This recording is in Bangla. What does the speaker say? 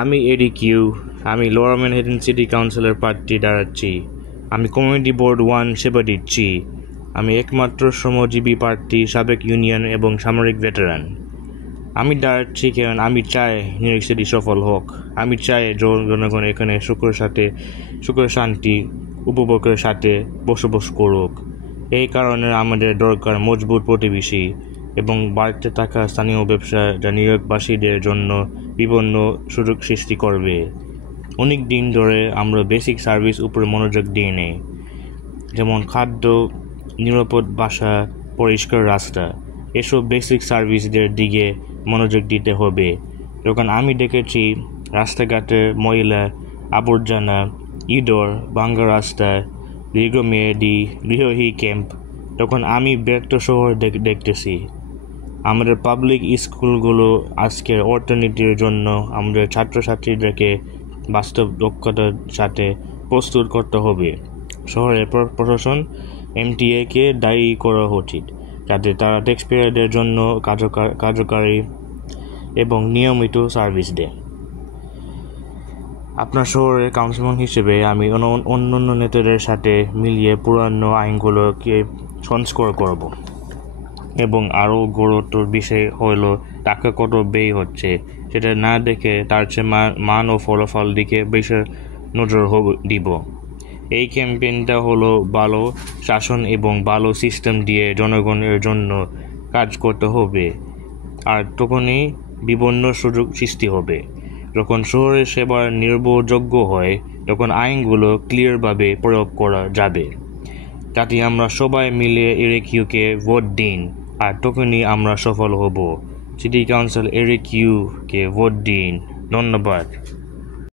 আমি এরিক ইউ। আমি লোয়ার ম্যানহাটন সিটি কাউন্সিলের প্রার্থী দাঁড়াচ্ছি। আমি কমিউনিটি বোর্ড 1 সেবা দিচ্ছি। আমি একমাত্র শ্রমজীবী প্রার্থী, সাবেক ইউনিয়ন এবং সামরিক ভেটারান। আমি দাঁড়াচ্ছি কারণ আমি চাই নিউ ইয়র্ক সিটি সফল হোক। আমি চাই জনগণ এখানে সুখের শান্তি উপভোগের সাথে বসবাস করুক। এই কারণে আমাদের দরকার মজবুত প্রতিবেশী এবং বাড়তে থাকা স্থানীয় ব্যবসা যা নিউ ইয়র্কবাসীদের জন্য বিভিন্ন সুযোগ সৃষ্টি করবে। অনেক দিন ধরে আমরা বেসিক সার্ভিস উপরে মনোযোগ দিই নেই, যেমন খাদ্য, নিরাপদ বাসা, পরিষ্কার রাস্তা। এসব বেসিক সার্ভিসদের দিকে মনোযোগ দিতে হবে। যখন আমি দেখেছি রাস্তাঘাটে ময়লা, আবর্জনা, ইঁদুর, ভাঙ্গা রাস্তা, দীর্ঘমেয়াদী গৃহহীন ক্যাম্প, তখন আমি ব্যর্থ শহর দেখতেছি। আমাদের পাবলিক স্কুলগুলো আজকের অর্থনীতির জন্য আমাদের ছাত্রছাত্রীদেরকে বাস্তব দক্ষতার সাথে প্রস্তুত করতে হবে। শহরের প্রশাসন এমটিএকে দায়ী করা উচিত, যাতে তারা ট্যাক্সপেয়ারদের জন্য কার্যকারী এবং নিয়মিত সার্ভিস দেয়। আপনার শহরের কাউন্সিলর হিসেবে আমি অন্যান্য নেতাদের সাথে মিলিয়ে পুরানো আইনগুলোকে সংস্কার করব এবং আরও গুরুত্বর বিষয় হল টাকা কত ব্যয় হচ্ছে সেটা না দেখে তার চেয়ে মান ও ফলাফল দিকে বেশি নজর দিব। এই ক্যাম্পেইনটা হলো ভালো শাসন এবং ভালো সিস্টেম দিয়ে জনগণের জন্য কাজ করতে হবে, আর তখনই বিভিন্ন সুযোগ সৃষ্টি হবে। যখন শহরের সেবা নির্ভরযোগ্য হয় তখন আইনগুলো ক্লিয়ারভাবে প্রয়োগ করা যাবে। যাতে আমরা সবাই মিলে এরিক ইউকে ভোট দিন, আর তখনই আমরা সফল হব। City council Eric UK vote দিন। ধন্যবাদ।